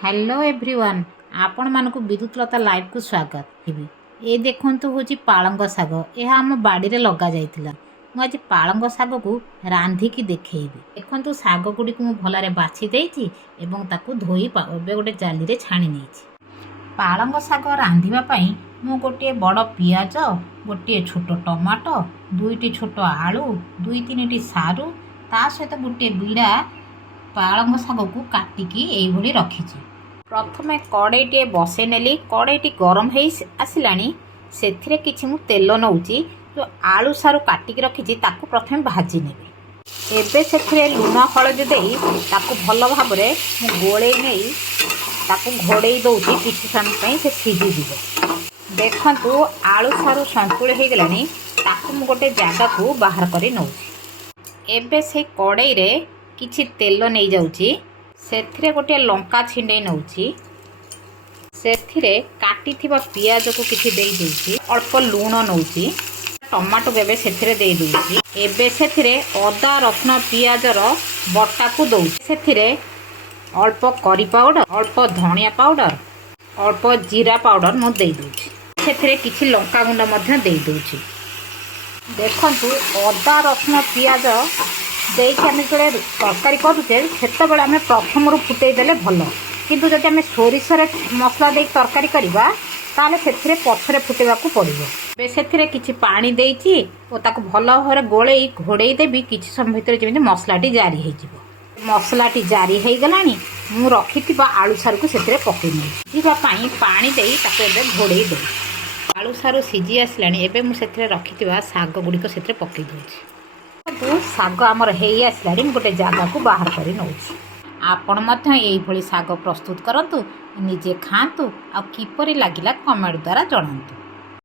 Hello everyone आपण मानक विद्युतलता live को स्वागत हेबी। ए देखंतु होची पालंग साग। यह आम बाड़ी रे लगा जाइतिला। मु आज पालंग साग को रांधी की देखैबी। देखंतु साग गुडी को मु भलारे बाछि देइछि एवं ताकू धोई एबे गोटे जाली रे छाणी नेछि। पालंग साग रांधिबा पई मु गोटे बड़ पियाज, गोटे छोट टमाटो, दुईटी छोट आलू, दुई तीनटी सारू, ता सहित गोटे बिड़ा पालंग साग को काटिकी एई भली रखिछि। प्रथमे कड़ईटे बसई नेली। कड़ईटी गरम हो आसलानी से किछि मु तेल नौची। जो आलू सारू काटिकी रखिछि ताकू प्रथमे भाजी नेबी। एबे से लुण हलदी देई ताकू भल भाव में मु गोले नहीं ताकू घोड़े दौची किछि समय पई से सिझी जीवो। देखंतु आलू सारू संतुल हो गलानी। ताकू मु गोटे जागा को बाहर करी नौची। एबे से कड़ई रे किछि तेल नहीं जाउची। सेथिरे गोटे लंका छिंडे नौची। सेथिरे काटी थिबा पियाज को किछि देई देउची। अल्प लूण नौची। टमाटो बेबे सेथिरे देई देउची। एबे सेथिरे अदा रसुण पियाजर बटा को दउची। सेथिरे अल्प करी पाउडर, अल्प धनिया पाउडर, अल्प जीरा पाउडर मु देई देउची। सेथिरे किछि लंका गुंड मध्य देई देउची। देखंतु अदा रसुण पियाज देखे आम जो तरकारी करुचे से आम प्रथम फुटे देले भल। किंतु जब आम सोरिष मसला दे तरकारी करवा ताले से पछरे फुटेबा पड़ो। से किछि पानी देइछि ओ ताको भल भाव गोले घोड़े देवी किछि समय भितर जमी मसलाटी जारी हो। मसलाटी जारी हो गलानी। मु रखि आलू सारू को से पकई नहीं पानी दे घोड़े दे। आलू सारू सीझी आसलानी। एबे मु से रखि साग गुड़िक से पकई दूची। साग आमर हेई आसलानी। गोटे जगह को बाहर करी नौछि। आपण मध्य एई भली साग प्रस्तुत करंतु, निजे खांतु आ किपरि लागिला कमेंट द्वारा जणांतु।